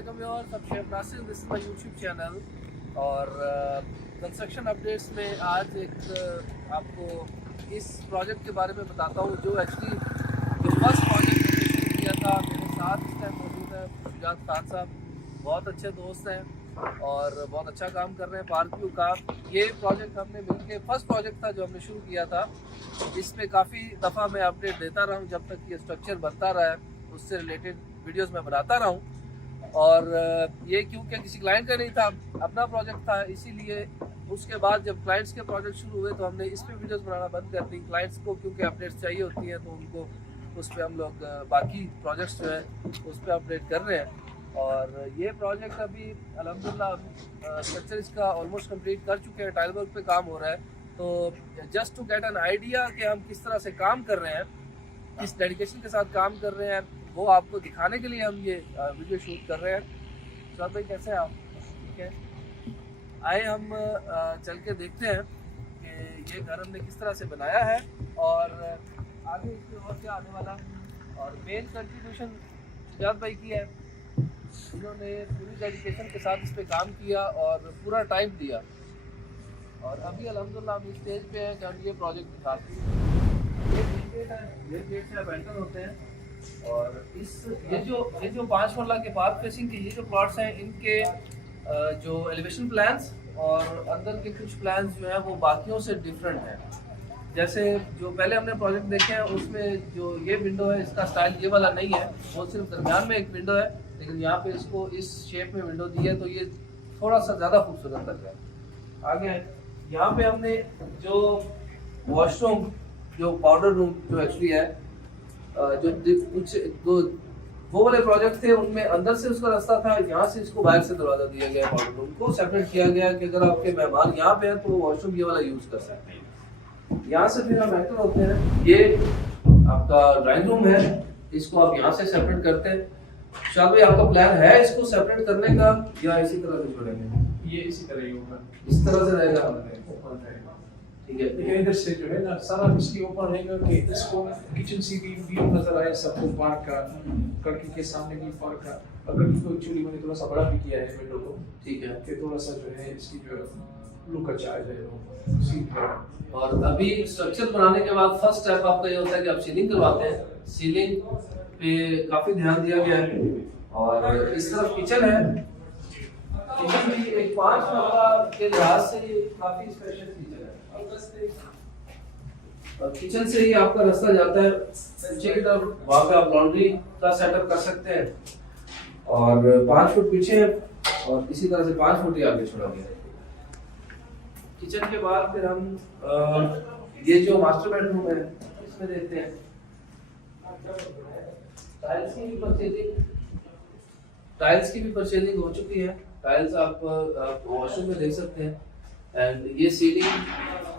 अस्सलाम व्यूअर्स, अब Sheikh Nasir, this is my YouTube channel. और कंस्ट्रक्शन अपडेट्स में आज एक आपको इस प्रोजेक्ट के बारे में बताता हूँ जो एक्चुअली जो फर्स्ट प्रोजेक्ट हमने शुरू किया था। मेरे साथ इस टाइम मौजूद है शुजात खान साहब, बहुत अच्छे दोस्त हैं और बहुत अच्छा काम कर रहे हैं पार्कव्यू का। ये प्रोजेक्ट हमने मिलके फर्स्ट प्रोजेक्ट था जो हमने शुरू किया था। इसमें काफ़ी दफ़ा मैं अपडेट देता रहा हूँ, जब तक ये स्ट्रक्चर बनता रहा है उससे रिलेटेड वीडियोस में बनाता रहा हूँ। और ये क्योंकि किसी क्लाइंट का नहीं था, अपना प्रोजेक्ट था, इसीलिए उसके बाद जब क्लाइंट्स के प्रोजेक्ट शुरू हुए तो हमने इस पे वीडियोस बनाना बंद कर दी। क्लाइंट्स को क्योंकि अपडेट्स चाहिए होती हैं तो उनको उस पर हम लोग बाकी प्रोजेक्ट्स जो है उस पर अपडेट कर रहे हैं। और ये प्रोजेक्ट अभी अल्हम्दुलिल्लाह स्ट्रक्चर इसका ऑलमोस्ट कंप्लीट कर चुके हैं, टाइल वर्क पे काम हो रहा है। तो just to get an idea कि हम किस तरह से काम कर रहे हैं, किस डेडिकेशन के साथ काम कर रहे हैं, वो आपको दिखाने के लिए हम ये वीडियो शूट कर रहे हैं। शाद भाई कैसे हैं आप? ठीक है, आए हम चल के देखते हैं कि ये घर हमने किस तरह से बनाया है और आगे इसमें और क्या आने वाला। और मेन कंट्रीब्यूशन शुजात भाई की है, इन्होंने पूरी डेडिकेशन के साथ इस पर काम किया और पूरा टाइम दिया। और अभी अल्हम्दुलिल्लाह हम इस स्टेज पे हैं कि हम ये प्रोजेक्ट दिखाते हैं। ये गेट से आप एंटर होते हैं और ये जो 5 मरला के पार्क फेसिंग के ये जो प्लॉट्स हैं, इनके जो एलिवेशन प्लान्स और अंदर के कुछ प्लान्स जो हैं वो बाकियों से डिफरेंट हैं। जैसे जो पहले हमने प्रोजेक्ट देखे हैं उसमें जो ये विंडो है इसका स्टाइल ये वाला नहीं है, वो सिर्फ दरमियान में एक विंडो है, लेकिन यहाँ पे इसको इस शेप में विंडो दी है तो ये थोड़ा सा ज़्यादा खूबसूरत लग रहा है। आगे यहाँ पे हमने जो वॉशरूम, जो पाउडर रूम जो एक्चुअली है, जो कुछ वो वाले प्रोजेक्ट थे उनमें अंदर से उसका रास्ता था, यहाँ से इसको बाहर से दरवाजा दिया गया, पाउडर रूम को सेपरेट किया गया कि अगर आपके मेहमान यहाँ पे हैं तो वॉशरूम ये वाला यूज कर सकते हैं। यहाँ से फिर हम एंटर होते हैं, ये आपका ड्राइंग रूम है, इसको आप यहाँ से सेपरेट करते हैं। शाह भाई आपका प्लान है इसको सेपरेट करने का या इसी तरह से छोड़ेंगे? ये इसी तरह ही होगा, इस तरह से रहेगा, ओपन रहेगा, ठीक है। लेकिन इधर से जो है ना सारा इसलिए ओपन रहेगा कि इसको किचन से भी व्यू नजर आए, सबको पार्क का, खिड़की के सामने भी पार्क का। अगर इसको एक्चुअली मैंने थोड़ा सा बड़ा भी किया है विंडो को, ठीक है, कि थोड़ा सा जो है इसकी जो लुक अच्छा आ जाए। और अभी स्ट्रक्चर बनाने के बाद फर्स्ट स्टेप आपका ये होता है कि आप सीलिंग करवाते हैं। सीलिंग पे काफी ध्यान दिया गया है। और इस तरफ किचन है, किचन भी एक 5 मरला के लिहाज से काफी स्पेशल किचन है। और किचन से ही आपका रास्ता जाता है नीचे की तरफ, वहाँ पे आप लॉन्ड्री का सेटअप कर सकते हैं। और 5 फुट पीछे और इसी तरह से 5 फुट ही आगे छोड़ा गया है। किचन के बाद फिर हम ये जो मास्टर बेडरूम है इसमें देखते हैं। टाइल्स की भी परचेजिंग हो चुकी है, टाइल्स आप वॉशरूम में देख सकते हैं। एंड ये सीलिंग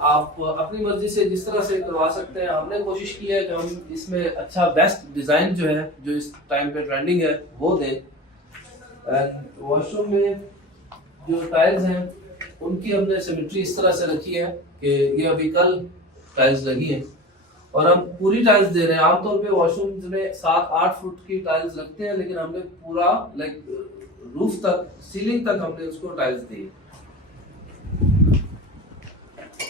आप अपनी मर्जी से जिस तरह से करवा सकते हैं। हमने कोशिश की है कि हम इसमें अच्छा बेस्ट डिज़ाइन जो है, जो इस टाइम पे ट्रेंडिंग है, वो दें। एंड वॉशरूम में जो टाइल्स हैं उनकी हमने सिमेट्री इस तरह से रखी है कि ये अभी कल टाइल्स लगी हैं और हम पूरी टाइल्स दे रहे हैं। आमतौर पे वॉशरूम में 7-8 फुट की टाइल्स लगते हैं, लेकिन हमने पूरा रूफ तक, सीलिंग तक हमने उसको टाइल्स दी।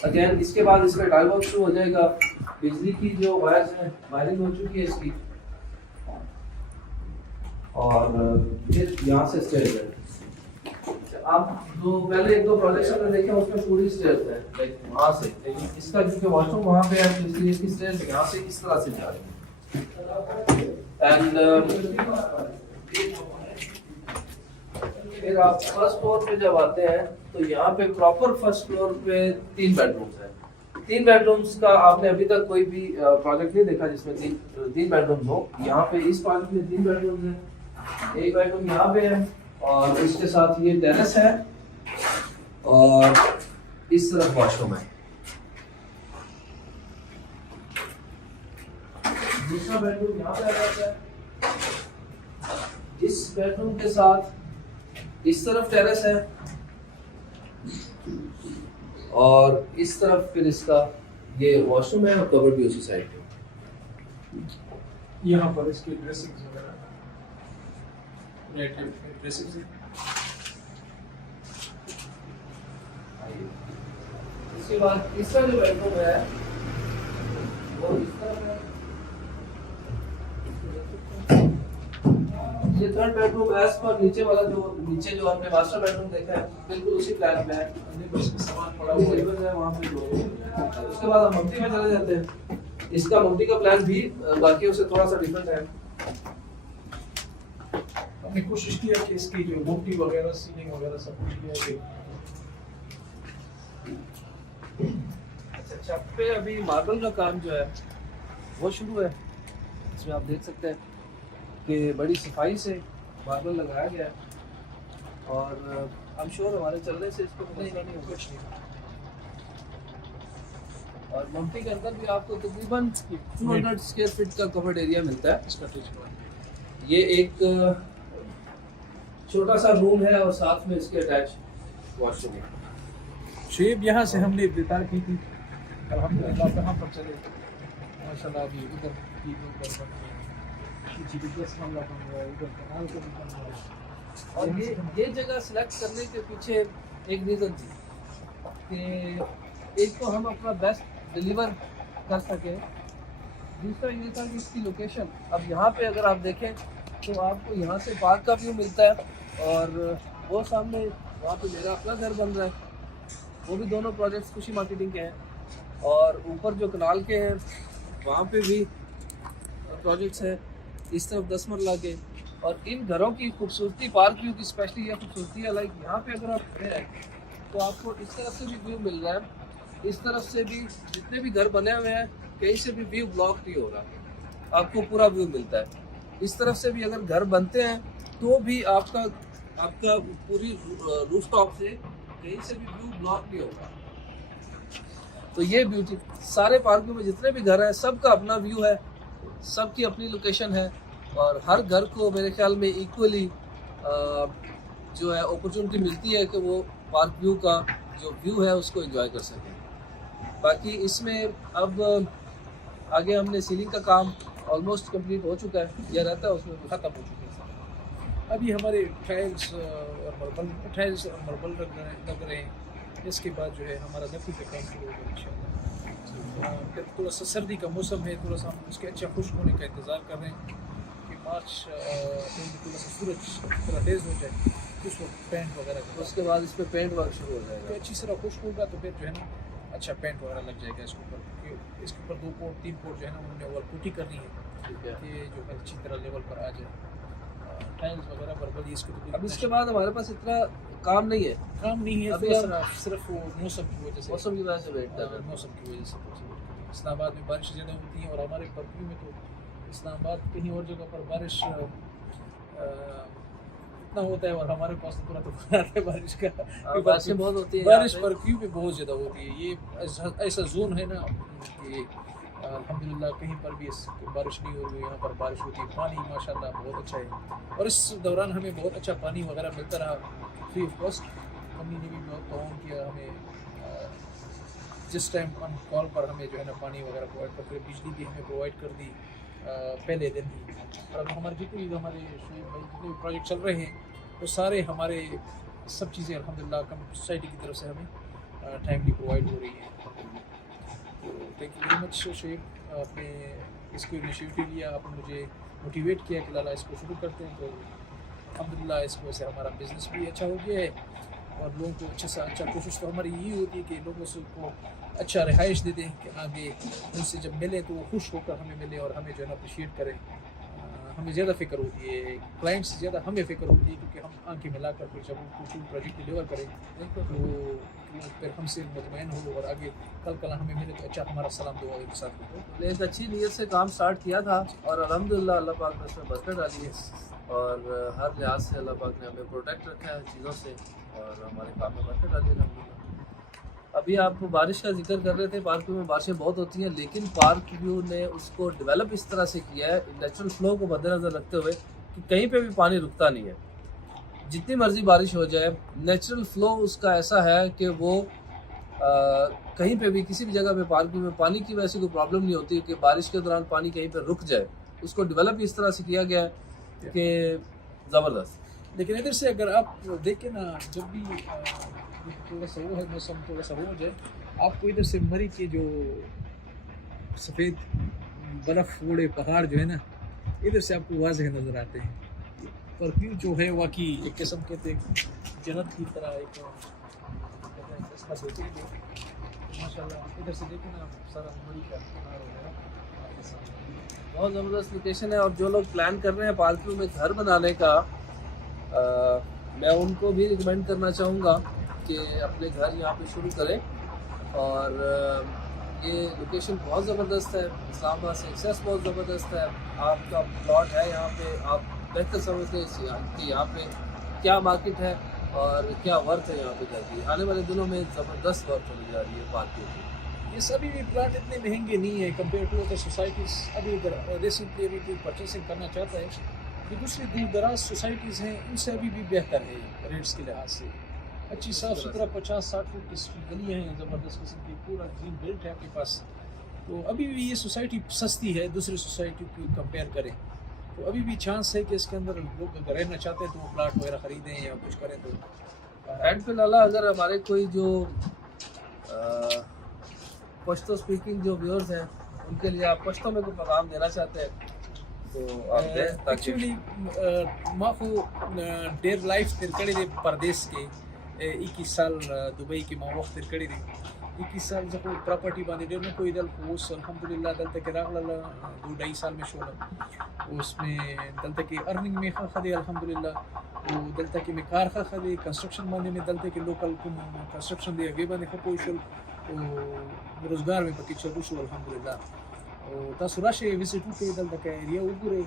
अगेन इसके बाद इसका टाइल वर्क शुरू हो जाएगा। बिजली की जो वायर्स हैं वायरिंग हो चुकी है इसकी। और फिर यहाँ से स्टेज है। आप जो पहले 1-2 प्रोजेक्ट्स हमने देखे उसमें पूरी स्टेज है, लाइक वहाँ से, लेकिन इसका क्योंकि वॉशरूम वहाँ पे है तो इसलिए इसकी स्टेज यहाँ से इस तरह से जा रही है। एंड फिर आप फर्स्ट फ्लोर पे जब आते हैं तो यहाँ पे प्रॉपर फर्स्ट फ्लोर पे 3 बेडरूम्स हैं। 3 बेडरूम्स का आपने अभी तक कोई भी प्रोजेक्ट नहीं देखा जिसमें 3 बेडरूम्स हो। यहाँ पे इस प्रोजेक्ट में 3 बेडरूम्स हैं, एक बेडरूम यहाँ पे है और इसके साथ ये टेरेस है और इस तरफ वॉशरूम है। दूसरा बेडरूम यहाँ पे आ जाता है, इस बेडरूम के साथ इस तरफ टेरेस है और इस तरफ फिर इसका ये वॉशरूम है और कबर्ड भी उसी साइड पे। यहाँ पर इसकी ड्रेसिंग वगैरह राइट इम्प्रेसिव से। इसके बाद तीसरा जो बेडरूम है वो इस तरह है। ये थर्ड बेडरूम है, पर नीचे वाला जो आपने मास्टर बेडरूम देखा है बिल्कुल उसी प्लान में है। सामान पड़ा हुआ है वहाँ पे जो उसके बाद हम मम्टी में चले जाते हैं। इसका मम्टी का प्लान भी बाकियों से थोड़ा सा डिफरेंट है। हमने कोशिश किया कि इसकी जो मोटी वगैरह सीलिंग वगैरह सब कुछ किया कि अच्छा, छत पे अभी मार्बल का काम जो है वो शुरू है। इसमें आप देख सकते हैं कि बड़ी सफाई से मार्बल लगाया गया है और हम श्योर हमारे चलने से इसको नहीं होगा कुछ नहीं। और मम्टी के अंदर भी आपको तकरीबन 200 स्क्वायर फीट का कवर्ड एरिया मिलता है। इसका टीच ये एक छोटा सा रूम है और साथ में इसके अटैच वॉशरूम है। शेप यहाँ से हमने इब्तिदा की थी, अल्हम्दुलिल्लाह कहाँ पर चले माशाल्लाह। अभी उधर की ऊपर मामला बन रहा है, उधर कनाल को भी बन रहा है। और ये जगह सिलेक्ट करने के पीछे एक रीज़न थी कि एक तो हम अपना बेस्ट डिलीवर कर सके, दूसरा ये था कि इसकी लोकेशन। अब यहाँ पे अगर आप देखें तो आपको यहाँ से पार्क का व्यू मिलता है और वो सामने वहाँ पे मेरा अपना घर बन रहा है, वो भी दोनों प्रोजेक्ट्स खुशी मार्केटिंग के हैं। और ऊपर जो कनाल के हैं वहाँ पे भी प्रोजेक्ट्स हैं, इस तरफ 10 मरला के। और इन घरों की खूबसूरती, पार्क व्यू की स्पेशली ये खूबसूरती है, लाइक यहाँ पे अगर आप हैं तो आपको इस तरफ से भी व्यू मिल रहा है, इस तरफ से भी जितने भी घर बने हुए हैं कहीं से भी व्यू ब्लॉक नहीं हो रहा, आपको पूरा व्यू मिलता है। इस तरफ से भी अगर घर बनते हैं तो भी आपका पूरी रूफटॉप से कहीं से भी व्यू ब्लॉक नहीं होगा। तो ये ब्यूटी, सारे पार्कों में जितने भी घर हैं सबका अपना व्यू है, सबकी अपनी लोकेशन है और हर घर को मेरे ख्याल में इक्वली जो है अपॉर्चुनिटी मिलती है कि वो पार्क व्यू का जो व्यू है उसको एंजॉय कर सकें। बाकी इसमें अब आगे हमने सीलिंग का काम ऑलमोस्ट कंप्लीट हो चुका है, या रहता है उसमें ख़त्म हो चुके हैं। अभी हमारे टाइल्स और मार्बल लग रहे हैं। इसके बाद जो है हमारा नफी का काम शुरू होगा इंशाल्लाह। फिर थोड़ा सा सर्दी का मौसम है, थोड़ा सा हम उसके अच्छा खुश होने का इंतज़ार कर रहे हैं कि मार्च थोड़ा सा सूरज थोड़ा तेज़ हो जाए, उस वक्त पेंट वगैरह उसके बाद इस पर पेंट वर्क शुरू हो जाएगा। तो अच्छी तरह खुश होगा तो फिर जो है ना अच्छा पेंट वगैरह लग जाएगा इसके ऊपर, क्योंकि इसके ऊपर 2 कोट 3 कोट जो है ना उन्होंने ओवर पुट्टी करनी है ठीक है। कि जो है अच्छी तरह लेवल पर आ जाए। टाइल्स वगैरह बर्बल इसके तो अब इसके बाद हमारे पास इतना काम नहीं है, काम नहीं है, अभी थोड़ा सा सिर्फ वो मौसम की वजह से, मौसम की वजह से वेट कर रहे हैं। मौसम की वजह से इस्लामाबाद में बारिश ज़्यादा होती है और हमारे परफ्यू में तो इस्लामाबाद कहीं और जगह पर बारिश इतना होता है और हमारे पास तो पूरा तो आता है बारिश का। बारिशें बहुत होती है, बारिश परफ्यू में बहुत ज़्यादा होती है। ये ऐसा जोन है ना कि अल्हम्दुलिल्लाह कहीं पर भी बारिश नहीं हो रही है, यहाँ पर बारिश होती है। पानी माशाल्लाह बहुत अच्छा है और इस दौरान हमें बहुत अच्छा पानी वगैरह मिलता रहा फ्री ऑफ कॉस्ट। कंपनी ने भी बहुत ताउन किया हमें, जिस टाइम ऑन कॉल पर हमें जो है ना पानी वगैरह प्रोवाइड करते, बिजली भी हमें प्रोवाइड कर दी पहले दिन ही। और अब हमारे जितने भी हमारे जितने भी प्रोजेक्ट चल रहे हैं वो सारे हमारे सब चीज़ें अल्हम्दुलिल्लाह सोसाइटी की तरफ से हमें टाइमली प्रोवाइड हो रही है। तो thank you very much Sheikh, आपने इसको इनिशिएटिव लिया, आपने मुझे मोटिवेट किया कि लाला इसको शुरू करते हैं। तो अल्हम्दुलिल्लाह इस वजह से हमारा बिज़नेस भी अच्छा हो गया है और लोगों को अच्छा कोशिश तो हमारी यही होती है कि लोगों से को अच्छा रिहाइश दे दें कि आगे उनसे जब मिले तो वो खुश होकर हमें मिले और हमें जो है ना अप्रिशिएट करें। हमें ज़्यादा फ़िक्र होती है, क्लाइंट से ज़्यादा हमें फ़िक्र होती है, क्योंकि हम आंखें मिलाकर फिर जब उनको कोई प्रोजेक्ट डिलीवर करें तो फिर हमसे मुतमईन हो और आगे कल हमें मिले तो अच्छा हमारा सलाम दुआ के साथ हो। एक अच्छी नीयत से काम स्टार्ट किया था और अल्हम्दुलिल्लाह अल्लाह पाक ने उसमें बरकत डाली है और हर लिहाज से अल्लाह पाक ने हमें प्रोटेक्ट रखा है चीज़ों से और हमारे काम में बरकत डाली है अल्हम्दुलिल्लाह। अभी आप बारिश का जिक्र कर रहे थे, पार्क व्यू में बारिशें बहुत होती हैं, लेकिन पार्क व्यू ने उसको डेवलप इस तरह से किया है नेचुरल फ्लो को मद्देनज़र रखते हुए कि कहीं पे भी पानी रुकता नहीं है। जितनी मर्जी बारिश हो जाए, नेचुरल फ्लो उसका ऐसा है कि वो कहीं पे भी किसी भी जगह पे पार्क व्यू में पानी की वैसे कोई प्रॉब्लम नहीं होती कि बारिश के दौरान पानी कहीं पे रुक जाए। उसको डेवलप इस तरह से किया गया है कि ज़बरदस्त। लेकिन इधर से अगर आप देखें ना, जब भी थोड़ा सा वो है मौसम थोड़ा सा हो जाए, आपको इधर से मरी के जो सफ़ेद बर्फ़ वाले पहाड़ जो है ना, इधर से आपको वाज़ह नज़र आते हैं। पर व्यू जो है वाकई एक किस्म के जन्नत की तरह एक एहसास होती है। माशाल्लाह इधर से देखें ना, सारा मरी का पहाड़ वगैरह आपके सामने। बहुत ज़बरदस्त लोकेशन है। और जो लोग प्लान कर रहे हैं पालतू में घर बनाने का, मैं उनको भी रिकमेंड करना चाहूँगा कि अपने घर यहाँ पे शुरू करें। और ये लोकेशन बहुत ज़बरदस्त है, इस्लामाबाद से एक्सेस बहुत ज़बरदस्त है। आपका प्लॉट है यहाँ पे, आप बेहतर समझते हैं कि यहाँ पे क्या मार्केट है और क्या वर्थ है यहाँ पे जाती। आने वाले दिनों में ज़बरदस्त वर्थ होने जा रही है मार्केट की। ये सभी भी प्लाट इतने महंगे नहीं है कंपेयर टू अदर सोसाइटीज़। अभी इधर रिसेंटली अभी कोई परचेसिंग करना चाहता है, ये दूसरी दूर दराज सोसाइटीज़ हैं, उनसे अभी भी बेहतर है रेट्स के लिहाज से। अच्छी साफ़ सुथरा 50-60 फुट की गलियाँ हैं, ज़बरदस्त किस्म की, पूरा ग्रीन बेल्ट है आपके पास। तो अभी भी ये सोसाइटी सस्ती है दूसरी सोसाइटी को कंपेयर करें, तो अभी भी चांस है कि इसके अंदर लोग अगर रहना चाहते हैं तो वो प्लाट वगैरह ख़रीदें या कुछ करें। तो एंड पे लाला, अगर हमारे कोई जो पश्तो स्पीकिंग जो व्यूअर्स हैं, उनके लिए आप पश्तो में कोई पैगाम देना चाहते हैं तो आप दें, ताकि एक्चुअली माफू डेर लाइफ तिरकड़ी दे परदेश के 21 साल दुबई के माँ वक्त तिरकड़ी दे 21 साल जब प्रॉपर्टी बांधी डेर में कोई दल कोस अल्हम्दुलिल्लाह दल तक रागला 2-2.5 साल में शोला उसमें दल तक अर्निंग में खा खदे अल्हम्दुलिल्लाह। वो दल तक में कार खा खदे कंस्ट्रक्शन बांधे में दल तक लोकल कंस्ट्रक्शन दे आगे बांधे खपोई शोल रोजगार में पकी चलू शो अल्हम्दुलिल्लाह। तासु राशि विजिट के दल तक एरिया उगुरे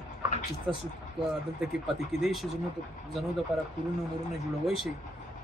तासु दल तक पति की देश जनो द para कुरुना मुरुना जुड़वाई शे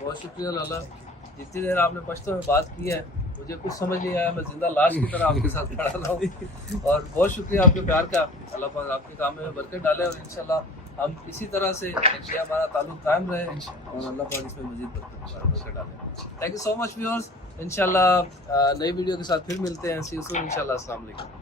बहुत शुक्रिया लाला, जितनी देर आपने पश्तो में बात की है मुझे कुछ समझ नहीं आया, मैं जिंदा लाश की तरह आपके साथ खड़ा रहा हूँ। और बहुत शुक्रिया आपके प्यार का, अल्लाह पाक आपके काम में बरकत डाले और इंशाल्लाह हम इसी तरह से ये हमारा ताल्लुक कायम रहे और अल्लाह पाक इसमें मजीद बरकत डाले। Thank you so much viewers, इंशाल्लाह नई वीडियो के साथ फिर मिलते हैं। सी यू सून इंशाल्लाह। अस्सलाम वालेकुम।